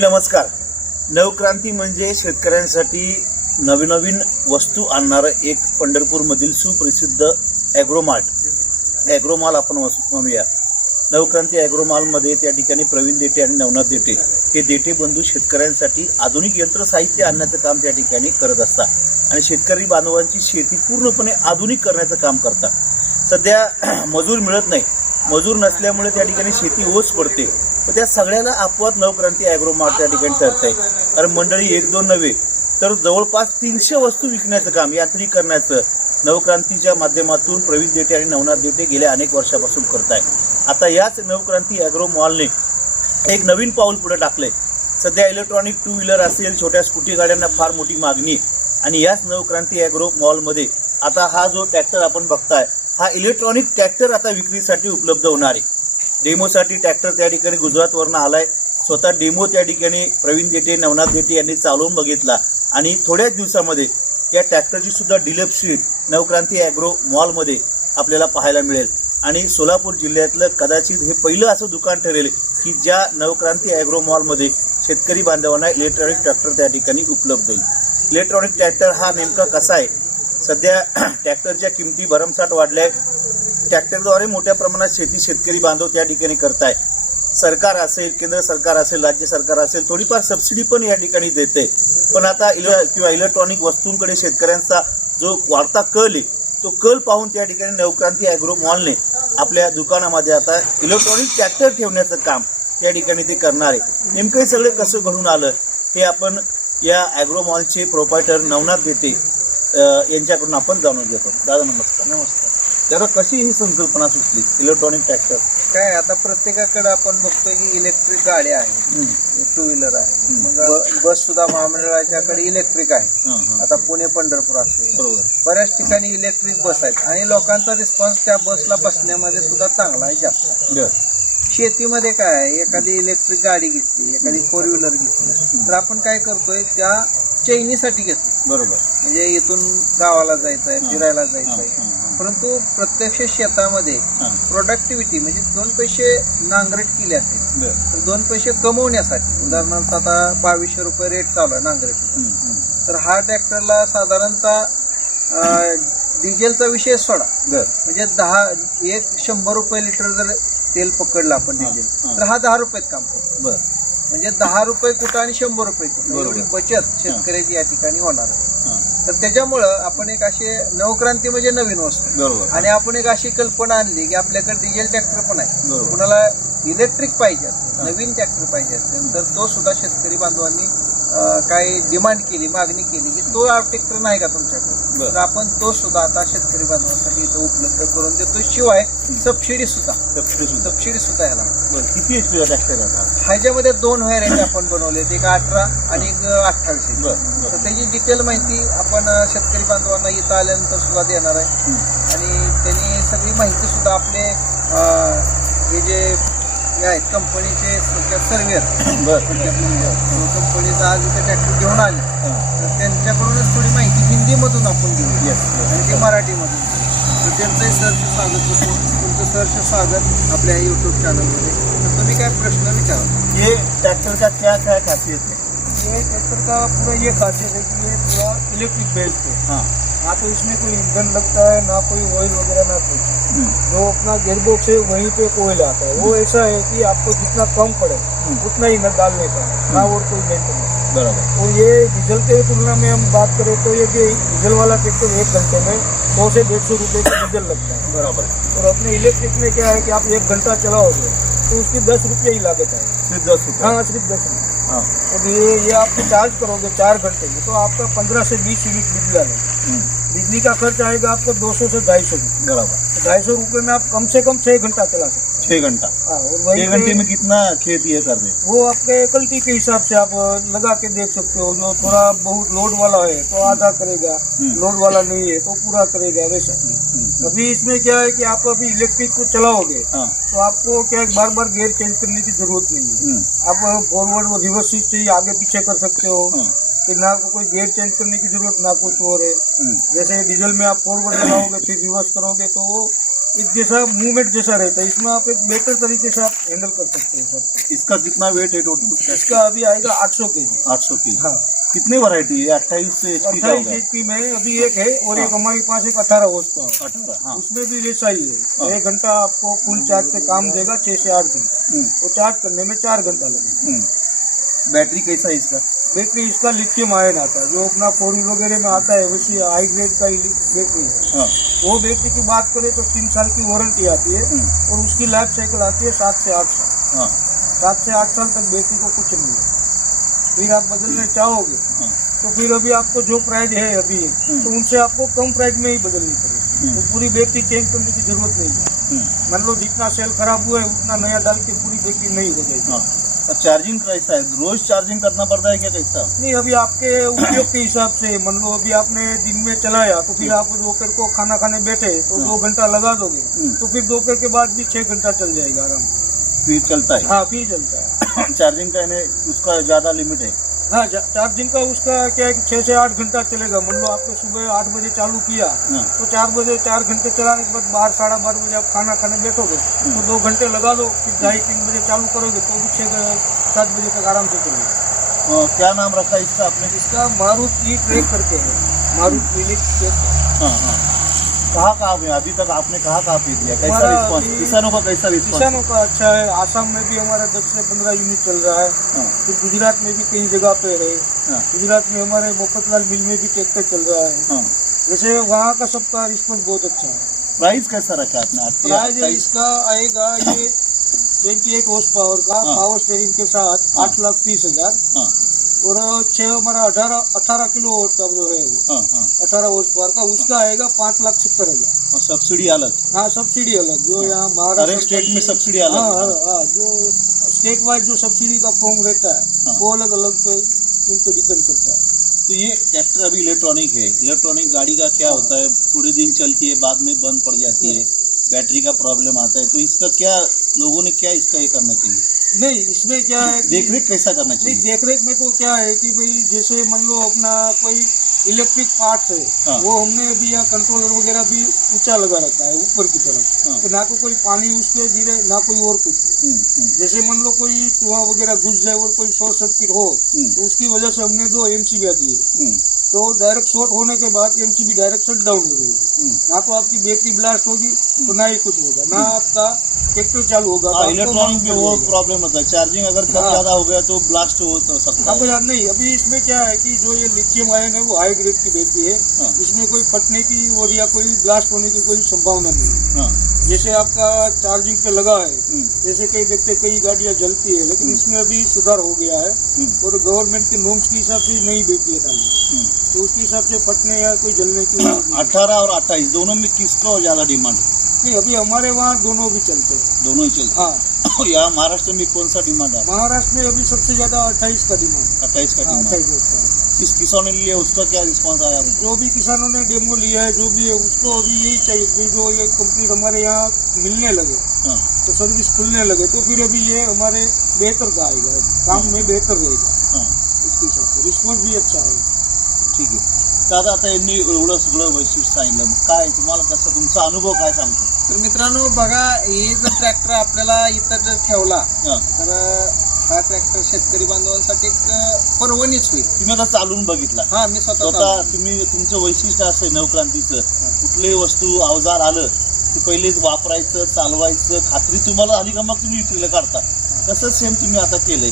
नमस्कार. नवक्रांती म्हणजे शेतकऱ्यांसाठी नवीन वस्तू आणणारं एक पंढरपूरमधील सुप्रसिद्ध ॲग्रोमार्ट. ॲग्रोमाल आपण वस- म्हणूया. नवक्रांती ॲग्रोमालमध्ये त्या ठिकाणी प्रवीण देठे आणि नवनाथ देठे हे देठे बंधू शेतकऱ्यांसाठी आधुनिक यंत्रसाहित्य आणण्याचं काम त्या ठिकाणी करत असतात आणि शेतकरी बांधवांची शेती पूर्णपणे आधुनिक करण्याचं काम करतात. सध्या मजूर मिळत नाही. मजूर नसल्यामुळे त्या ठिकाणी शेती ओस पडते. पण त्या सगळ्याला अपवाद नवक्रांती ॲग्रोमार्ट त्या ठिकाणी ठरत आहे कारण मंडळी एक दोन नव्हे तर जवळपास तीनशे वस्तू विकण्याचं काम यांत्रिकरणाचं नवक्रांतीच्या माध्यमातून प्रवीण देठे आणि नवनाथ देठे गेल्या अनेक वर्षापासून करत आहे आता याच नवक्रांती ॲग्रो मॉलने एक नवीन पाऊल पुढे टाकलंय. सध्या इलेक्ट्रॉनिक टू व्हीलर असेल छोट्या स्कूटी गाड्यांना फार मोठी मागणी आहे. आणि याच नवक्रांती ॲग्रो मॉलमध्ये आता हा जो ट्रॅक्टर आपण बघताय हा इलेक्ट्रॉनिक ट्रॅक्टर आता विक्रीसाठी उपलब्ध होणार आहे. डेमोसाठी ट्रॅक्टर त्या ठिकाणी गुजरातवरनं आलाय. स्वतः डेमो त्या ठिकाणी प्रवीण देठे नवनाथ देठे यांनी चालवून बघितला. आणि थोड्याच दिवसामध्ये या ट्रॅक्टरची सुद्धा डिलप नवक्रांती ॲग्रो मॉलमध्ये आपल्याला पाहायला मिळेल. आणि सोलापूर जिल्ह्यातलं कदाचित हे पहिलं असं दुकान ठरेल की ज्या नवक्रांती ॲग्रो मॉलमध्ये शेतकरी बांधवांना इलेक्ट्रॉनिक ट्रॅक्टर त्या ठिकाणी उपलब्ध होईल. इलेक्ट्रॉनिक ट्रॅक्टर हा नेमका कसा आहे? सध्या ट्रॅक्टरच्या किमती भरमसाठ वाढल्या आहेत. ट्रॅक्टरद्वारे मोठ्या प्रमाणात शेती शेतकरी बांधव त्या ठिकाणी करताय. सरकार असेल केंद्र सरकार असेल राज्य सरकार असेल थोडीफार सबसिडी पण या ठिकाणी देते. पण आता इले किंवा इलेक्ट्रॉनिक वस्तूंकडे शेतकऱ्यांचा जो वाढता कल आहे तो कल पाहून त्या ठिकाणी नवक्रांती ॲग्रो मॉलने आपल्या दुकानामध्ये आता इलेक्ट्रॉनिक ट्रॅक्टर ठेवण्याचं काम त्या ठिकाणी ते करणार आहे. नेमकं हे सगळं कसं घडून आलं हे आपण या ॲग्रो मॉलचे प्रोपायटर नवनाथ देटे यांच्याकडून आपण जाणून घेतो. दादा नमस्कार. नमस्कार. दादा कशी ही संकल्पना सुचली? इलेक्ट्रॉनिक ट्रॅक्टर काय आता प्रत्येकाकडे आपण बघतोय की इलेक्ट्रिक गाड्या आहेत टू व्हीलर आहे. मग बस सुद्धा महामंडळाच्याकडे इलेक्ट्रिक आहे. आता पुणे पंढरपूर असेल बरोबर. बऱ्याच ठिकाणी इलेक्ट्रिक बस आहेत. आणि लोकांचा रिस्पॉन्स त्या बसला बसण्यामध्ये सुद्धा चांगला आहे जास्त. शेतीमध्ये काय आहे? एखादी इलेक्ट्रिक गाडी घेतली एखादी फोर व्हीलर घेतली तर आपण काय करतोय? त्या चैनीसाठी घेतो बरोबर. म्हणजे इथून गावाला जायचं आहे. फिरायला जायचं आहे. परंतु प्रत्यक्ष शेतामध्ये प्रोडक्टिव्हिटी म्हणजे दोन पैसे नांगरट केले असेल. तर दोन पैसे कमवण्यासाठी उदाहरणार्थ आता बावीसशे रुपये रेट चालू आहे नांगरट. तर हा ट्रॅक्टरला साधारणतः डिझेलचा विषय सोडा. म्हणजे दहा एक शंभर रुपये लिटर जर तेल पकडलं आपण डिझेल. तर हा दहा रुपयेत काम करतो. म्हणजे दहा रुपये कुठं आणि शंभर रुपये कुठं. एवढी बचत शेतकऱ्याची या ठिकाणी होणार आहे तर त्याच्यामुळं आपण एक असे नवक्रांती म्हणजे नवीन वस्तू. बरोबर. आणि आपण एक अशी कल्पना आणली की आपल्याकडे डिझेल ट्रॅक्टर पण आहे. बरोबर. कुणाला इलेक्ट्रिक पाहिजे असेल. नवीन ट्रॅक्टर पाहिजे असेल तर तो सुद्धा शेतकरी बांधवांनी काही डिमांड केली मागणी केली की तो ट्रॅक्टर नाही का तुमच्याकडे. तर आपण तो सुद्धा आता शेतकरी बांधवांसाठी इथं उपलब्ध करून देतो. शिवाय सबसिडी सुद्धा. सबसिडी सुद्धा. बर किती ट्रॅक्टर? ह्याच्यामध्ये दोन व्हॅरायटी आपण बनवलेत एक अठरा आणि एक अठ्ठावीस तर त्याची डिटेल माहिती आपण शेतकरी बांधवांना इथं आल्यानंतर सुद्धा देणार आहे. आणि त्यांनी सगळी माहिती सुद्धा आपले हे जे हे आहेत. कंपनीचे सर्वेअर कंपनीचा आज इथे ट्रॅक्टर घेऊन आले. हां. तर त्यांच्याकडूनच थोडी माहिती हिंदीमधून आपण घेऊ yes. आणि ते मराठीमधून. तर त्यांचंही सहर्ष स्वागत करतो तुमचं सहर्ष स्वागत आपल्या यूट्यूब चॅनलमध्ये तर तुम्ही काय प्रश्न विचारा? ये ट्रैक्टर का क्या क्या खासियत है ये ट्रैक्टर का पूरा ये खासियत है कि ये पूरा इलेक्ट्रिक बेस्ड है हाँ. ना तो इसमें कोई ईंधन लगता है ना कोई ऑयल वगैरह ना कुछ। हम्म, जो अपना गेयरबॉक्स है वहीं पे कोयल आता है। वो ऐसा है कि आपको जितना कम पड़े हम्म। उतना ही ईंधन डालने का है ना और कोई मेंटेनेंस बराबर। और ये डीजल के तुलना में हम बात करें तो ये कि डीजल वाला ट्रैक्टर एक घंटे में सौ से डेढ़ सौ रुपये का डीजल लगता है। बराबर। और अपने इलेक्ट्रिक में क्या है कि आप एक घंटा चलाओगे तो उसकी दस रुपये ही लागत है सिर्फ़ दस रुपये हाँ सिर्फ़ दस रुपये हाँ। और ये ये आपको चार्ज करोगे चार घंटे में तो आपका पंद्रह से बीस यूनिट बिजली आएगा हम्म, बिजली का खर्च आएगा आपको दो सौ से ढाई सौ रुपये बराबर। तो ढाई सौ रुपये में आप कम से कम छः घंटा चला सकते छह घंटा। हाँ और छह घंटे में कितना खेत ये कर दे? वो आपके क्वालिटी के हिसाब से आप लगा के देख सकते हो। जो थोड़ा बहुत लोड वाला है तो आधा करेगा। हम्म। लोड वाला नहीं है तो पूरा करेगा वैसा। हम्म, हम्म, अभी इसमें क्या है कि आप अभी इलेक्ट्रिक को चलाओगे हाँ। तो आपको क्या बार बार गेयर चेंज करने की ज़रूरत नहीं है। हम्म, आप फॉरवर्ड और रिवर्स ही आगे पीछे कर सकते हो। हाँ, कि ना को कोई गेयर चेंज करने की ज़रूरत ना कुछ और है। हम्म, जैसे डीजल में आप फॉरवर्ड लगाओगे फिर रिवर्स करोगे तो वो एक जैसा मूवमेंट जैसा रहता है। इसमें आप एक बेटर तरीके से आप हैंडल कर सकते हैं सर इसका कितना वेट है टोटल इसका अभी आएगा 800 के जी। आठ सौ के हाँ। कितने वैरायटी है? अट्ठाईस एच पी अट्ठाईस एच में अभी एक है और एक हमारे पास एक अठारह होश का अठारह हाँ। उसमें भी वैसा ही हाँ। है। एक घंटा आपको फुल चार्ज पे काम देगा छह से आठ घंटा। और चार्ज करने में चार घंटा लगेगा। हम्म। बैटरी कैसा है इसका? बैटरी इसका लिथियम आयन आता है जो अपना फोर व्हील वगैरह में आता है वैसी हाई ग्रेड का ही बैटरी है। हाँ। वो बैटरी की बात करें तो तीन साल की वारंटी आती है हम्म, और उसकी लाइफ साइकिल आती है सात से आठ साल। हाँ। सात से आठ साल तक बैटरी को कुछ नहीं है। फिर आप बदलने चाहोगे हाँ। तो फिर अभी आपको जो प्राइस है अभी हम्म। तो उनसे आपको कम प्राइस में ही बदलनी पड़ेगी। हम्म। तो पूरी बैटरी चेंज करने की ज़रूरत नहीं है। मान लो जितना सेल खराब हुआ है उतना नया डाल के पूरी बैटरी नहीं हो जाएगी हाँ। और चार्जिंग कैसा है? रोज चार्जिंग करना पड़ता है क्या कैसा नहीं अभी आपके उपयोग के हिसाब से मान लो अभी आपने दिन में चलाया तो फिर आप दोपहर को खाना खाने बैठे तो हम्म। दो घंटा लगा दोगे हम्म। तो फिर दोपहर के बाद भी छह घंटा चल जाएगा आराम से। फिर चलता है? हाँ फिर चलता है। चार्जिंग का उसका ज़्यादा लिमिट है? हाँ चा- चार्जिंग का उसका क्या है कि छह से आठ घंटा चलेगा? मान लो आपने सुबह आठ बजे चालू किया तो चार बजे चार घंटे चलाने के बाद बारह साढ़े बारह बजे आप खाना खाने बैठोगे तो दो घंटे लगा दो फिर ढाई तीन बजे चालू करोगे तो भी छः सात बजे तक आराम से चलेगा। और क्या नाम रखा है इसका आपने? इसका मारुत ई ट्रेक करके है। मारुत ट्रेक। हाँ हाँ। कहाँ कहाँ पे अभी तक आपने कहाँ कहाँ पे दिया? कैसा हमारा रिस्पॉन्स किसानों का कैसा रिस्पॉन्स किसानों का अच्छा है। आसाम में भी हमारा दस से पंद्रह यूनिट चल रहा है। हाँ। फिर गुजरात में भी कई जगह पे है। हाँ। गुजरात में हमारे मोफतलाल मिल में भी ट्रैक्टर चल रहा है। हाँ। वैसे वहाँ का सबका रिस्पॉन्स बहुत अच्छा है। प्राइस कैसा रखा है आपने प्राइस इसका आएगा ये ट्वेंटी एट हॉर्स पावर का। पावर स्टेरिंग के साथ। आठ लाख तीस हज़ार। और छः हमारा अठारह अठारह किलो वोट का जो है वो। हाँ हाँ। अठारह हॉर्स पावर का। उसका आएगा पाँच लाख सत्तर हज़ार। और सब्सिडी अलग? हाँ सब्सिडी अलग। जो यहाँ महाराष्ट्र स्टेट में सब्सिडी हाँ अलग हाँ हाँ जो स्टेट वाइज जो सब्सिडी का फॉर्म रहता है हाँ। वो अलग अलग पे उन पर डिपेंड करता है। तो ये ट्रैक्टर अभी इलेक्ट्रॉनिक है। इलेक्ट्रॉनिक गाड़ी का क्या होता है? थोड़े दिन चलती है बाद में बंद पड़ जाती है। बैटरी का प्रॉब्लम आता है। तो इसका क्या लोगों ने क्या इसका ये करना चाहिए? नहीं इसमें क्या है देख रेख कैसा करना चाहिए? देख रेख में तो क्या है कि भाई जैसे मान लो अपना कोई इलेक्ट्रिक पार्ट्स है हाँ। वो हमने अभी यहाँ कंट्रोलर वगैरह भी ऊंचा लगा रखा है ऊपर की तरफ। हाँ। तो ना तो कोई पानी उसके गिरे ना कोई और कुछ। हो हम्म, जैसे मान लो कोई चूहा वगैरह घुस जाए और कोई शॉर्ट सर्किट हो तो उसकी वजह से हमने दो एमसीबी दी है तो डायरेक्ट शॉर्ट होने के बाद एमसीबी डायरेक्ट शट डाउन हो जाएगी। हम्म। ना तो आपकी बैटरी ब्लास्ट होगी तो ना ही कुछ होगा। ना आपका ट्रैक्टर चालू होगा तो हाँ इलेक्ट्रॉनिक में वो प्रॉब्लम होता है। चार्जिंग अगर कम हाँ। ज़्यादा हो गया तो ब्लास्ट हो तो सकता आपको है याद नहीं अभी इसमें क्या है कि जो ये लिथियम आयन है वो हाई ग्रेड की बैटरी है। हाँ। इसमें कोई फटने की और या कोई ब्लास्ट होने की कोई संभावना नहीं है। जैसे आपका चार्जिंग पे लगा है हम्म, जैसे कई देखते कई गाड़ियाँ जलती है लेकिन इसमें अभी सुधार हो गया है हम्म, और गवर्नमेंट के नॉर्म्स के हिसाब से नई बैटरी है। हम्म। तो उसके हिसाब से फटने या कोई जलने की अठारह और अट्ठाईस दोनों में किसका ज़्यादा डिमांड है नहीं अभी हमारे वहाँ दोनों भी चलते हैं। दोनों ही चलते हाँ। हैं। यहाँ महाराष्ट्र में कौन सा डिमांड है? महाराष्ट्र में अभी सबसे ज़्यादा अट्ठाईस का डिमांड है। अट्ठाईस का हाँ, डिमांड अट्ठाईस किस किसानों ने लिया उसका क्या रिस्पॉन्स आया? जो भी किसानों ने डेमो लिया है जो भी है उसको अभी यही चाहिए जो ये कंप्लीट हमारे यहाँ मिलने लगे हाँ। तो सर्विस खुलने लगे तो फिर अभी ये हमारे बेहतर का आएगा काम में बेहतर रहेगा। हाँ। उसके हिसाब से रिस्पॉन्स भी अच्छा है। ठीक आहे. दादा आता यांनी एवढं सगळं वैशिष्ट्य सांगितलं. मग काय तुम्हाला कसं तुमचा अनुभव काय सांगतो? तर मित्रांनो बघा हे जर ट्रॅक्टर आपल्याला इथं जर ठेवला हां. तर हा ट्रॅक्टर शेतकरी बांधवांसाठी एक पर्वणीच होईल. तुम्ही आता चालून बघितला. हा मी स्वतः स्वतः चालवतो. तुम्ही तुमचं वैशिष्ट्य असं आहे नवक्रांतीचं. कुठलीही वस्तू अवजार आलं ते पहिले वापरायचं चालवायचं खात्री तुम्हाला आली का? मग तुम्ही विक्रीला काढता. तसं सेम तुम्ही आता केलंय.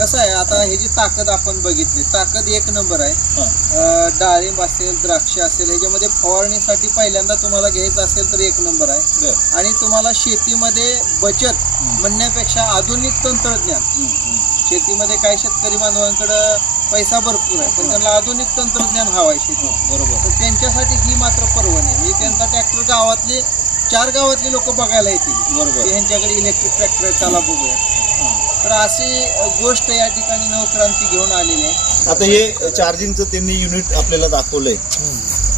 कसं आहे आता हे जी ताकद आपण बघितली ताकद एक नंबर आहे. अं, डाळिंब असेल द्राक्ष असेल ह्याच्यामध्ये फवारणीसाठी पहिल्यांदा तुम्हाला घ्यायचं असेल तर एक नंबर आहे. बर. आणि तुम्हाला शेतीमध्ये बचत म्हणण्यापेक्षा आधुनिक तंत्रज्ञान. हम्म, हम्म. शेतीमध्ये काही शेतकरी बांधवांकडं पैसा भरपूर आहे पण त्यांना आधुनिक तंत्रज्ञान हवं आहे शेती बरोबर. तर त्यांच्यासाठी ही मात्र पर्वणी आहे. म्हणजे त्यांचा ट्रॅक्टर गावातले चार गावातले लोक बघायला येतील. बरोबर. की ह्यांच्याकडे इलेक्ट्रिक ट्रॅक्टर आहे चला बघूया. तर अशी गोष्ट या ठिकाणी नवक्रांती घेऊन आलेली आहे. आता हे चार्जिंगचं त्यांनी युनिट आपल्याला दाखवलंय.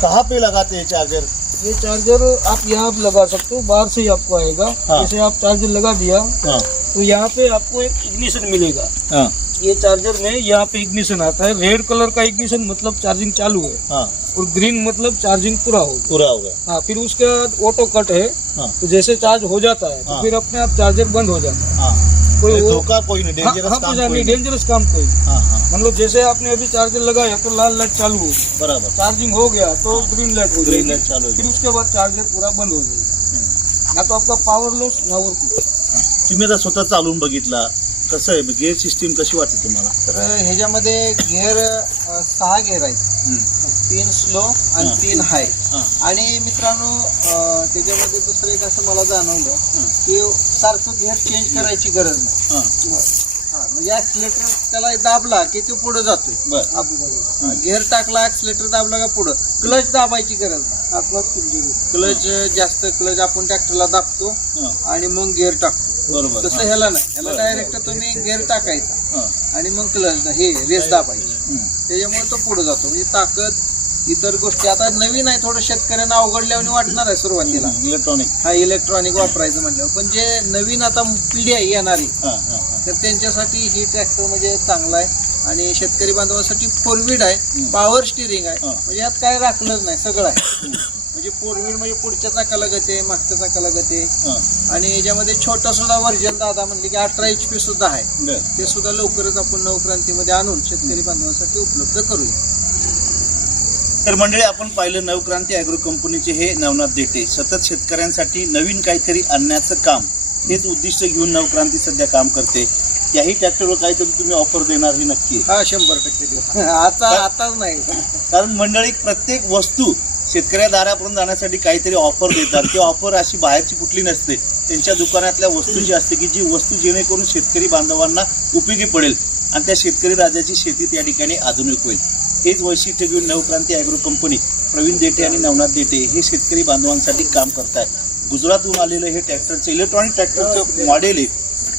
कहाँ पे लगाते हैं चार्जर? ये चार्जर आप यहाँ पे लगा सकते हो बाहर से ही आपको आएगा। हाँ। जैसे आप चार्जर लगा दिया हाँ। तो यहाँ पे आपको एक इग्निशन मिलेगा। हाँ। ये चार्जर में यहाँ पे इग्निशन आता है। रेड कलर का इग्निशन मतलब चार्जिंग चालू है। हाँ। और ग्रीन मतलब चार्जिंग पूरा हो पूरा हो गया। हाँ फिर उसके बाद ऑटो कट है। हाँ। तो जैसे चार्ज हो जाता है तो। फिर अपने आप चार्जर बंद हो जाता है। हाँ। कोई वो- धोखा कोई नहीं हाँ, डेंजरस हाँ, काम कोई नहीं डेंजरस काम कोई। हाँ हाँ। मतलब जैसे आपने अभी चार्जर लगाया तो लाल लाइट चालू हो। बराबर। चार्जिंग हो गया तो ग्रीन लाइट हो ग्रीन लाइट चालू फिर आहे उसके बाद चार्जर पूरा बंद हो जाएगा। ना तो आपका पावर लॉस ना और कुछ। तुम्ही आता स्वतः चालून बघितला कसं आहे? गिअर सिस्टीम कशी वाटते तुम्हाला? तर ह्याच्यामध्ये गेअर सहा गेअर आहेत. तीन स्लो आणि हा. तीन हाय हां. आणि मित्रांनो अं, त्याच्यामध्ये दुसरं एक असं मला जाणवलं हं. की सारखं गेअर चेंज करायची गरज नाही. हां. हा, म्हणजे ऍक्सिलेटर त्याला दाबला की तो पुढे जातोय. बर. गिअर टाकला ऍक्सिलेटर दाबला का पुढं? क्लच दाबायची गरज नाही. क्लच जास्त क्लच आपण ट्रॅक्टरला दाबतो हां. आणि मग गिअर टाकतो. बरोबर. तसं ह्याला नाही. ह्याला डायरेक्ट तुम्ही गिअर टाकायचा. आणि मग क्लच हे रेस दाबायची. त्याच्यामुळे तो पुढे जातो. म्हणजे ताकद इतर गोष्टी. आता नवीन आहे थोडं शेतकऱ्यांना अवघडल्याने वाटणार आहे सुरुवातीला. इलेक्ट्रॉनिक हा इलेक्ट्रॉनिक वापरायचं म्हणल्यावर. पण जे नवीन आता पिढी आहे येणारी तर त्यांच्यासाठी ही ट्रॅक्टर म्हणजे चांगला आहे. आणि शेतकरी बांधवासाठी फोर व्हील आहे. पॉवर स्टिअरिंग आहे. म्हणजे यात काय राखलंच नाही. सगळं आहे. म्हणजे फोर व्हील म्हणजे पुढच्या चाकाला गती आहे मागच्या चाकाला गती आहे आणि याच्यामध्ये छोटा सुद्धा वर्जन दादा म्हणले की अठरा एच पी सुद्धा आहे. बर. ते सुद्धा लवकरच आपण नवक्रांतीमध्ये आणून शेतकरी बांधवांसाठी उपलब्ध करूया. तर मंडळी आपण पाहिलं नवक्रांती अॅग्रो कंपनीचे हे नवनाथ देठे सतत शेतकऱ्यांसाठी नवीन काहीतरी आणण्याचं काम. हेच उद्दिष्ट घेऊन नवक्रांती सध्या काम करते. त्याही ट्रॅक्टरवर काहीतरी तुम्ही ऑफर देणार ही नक्की आहे. हा शंभर टक्के देऊ. आता आताच नाही. कारण मंडळी प्रत्येक वस्तू शेतकऱ्या दारापर्यंत जाण्यासाठी काहीतरी ऑफर देतात. ती ऑफर अशी बाहेरची कुठली नसते. त्यांच्या दुकानातल्या वस्तूची असते की जी वस्तू जेणेकरून शेतकरी बांधवांना उपयोगी पडेल आणि त्या शेतकरी राजाची शेती त्या ठिकाणी आधुनिक होईल. हेच वैशिष्ट्य घेऊन नवक्रांती अॅग्रो कंपनी प्रवीण देठे आणि नवनाथ देठे हे शेतकरी बांधवांसाठी काम करत आहेत गुजरातहून आलेलं हे ट्रॅक्टरचं इलेक्ट्रॉनिक ट्रॅक्टरचं मॉडेल आहे.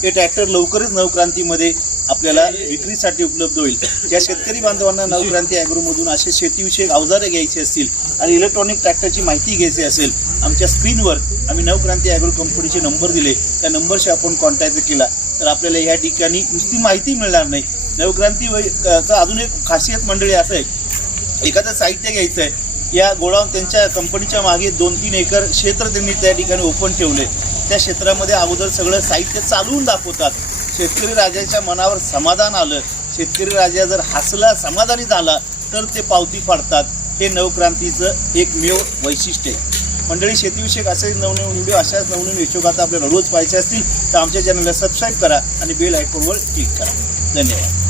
हे ट्रॅक्टर लवकरच नवक्रांतीमध्ये आपल्याला विक्रीसाठी उपलब्ध होईल. ज्या शेतकरी बांधवांना नवक्रांती ॲग्रोमधून असे शेतीविषयक अवजारे घ्यायची असतील आणि इलेक्ट्रॉनिक ट्रॅक्टरची माहिती घ्यायची असेल आमच्या स्क्रीनवर आम्ही नवक्रांती ॲग्रो कंपनीचे नंबर दिले. त्या नंबरशी आपण कॉन्टॅक्ट केला. तर आपल्याला या ठिकाणी नुसती माहिती मिळणार नाही. नवक्रांती चा अजून एक खासियत मंडळी असं आहे. एखादं साहित्य घ्यायचं आहे या गोडाऊन त्यांच्या कंपनीच्या मागे दोन तीन एकर क्षेत्र त्यांनी त्या ठिकाणी ओपन ठेवले त्या क्षेत्रामध्ये अगोदर सगळं साहित्य चालवून दाखवतात. शेतकरी राजाच्या मनावर समाधान आलं. शेतकरी राजा जर हसला समाधानी झाला तर ते पावती फाडतात. हे नवक्रांतीचं एकमेव वैशिष्ट्य आहे. मंडळी शेतीविषयक असे नवनवीन व्हिडिओ अशाच नवनवीन यशोगाथा आपल्याला रोज पाहायचे असतील तर आमच्या चॅनलला सबस्क्राईब करा आणि बेल आयकॉनवर क्लिक करा. धन्यवाद.